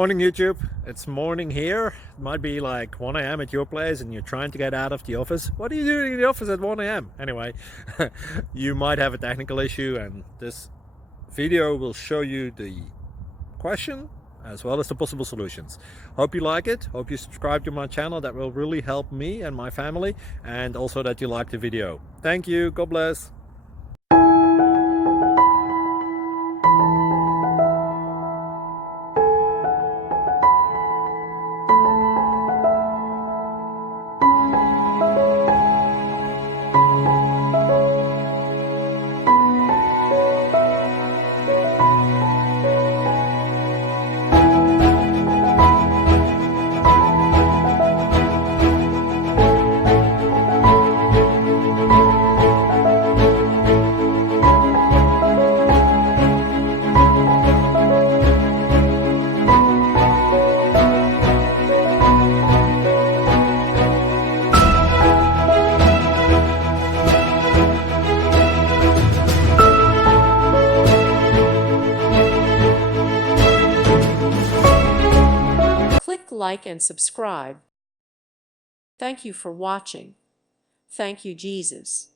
Morning YouTube, it's morning here. It might be like 1 a.m. at your place and you're trying to get out of the office. What are you doing in the office at 1 a.m.? Anyway, you might have a technical issue and this video will show you the question as well as the possible solutions. Hope you like it, hope you subscribe to my channel. That will really help me and my family, and also that you like the video. Thank you, God bless. Click like and subscribe. Thank you for watching. Thank you, Jesus.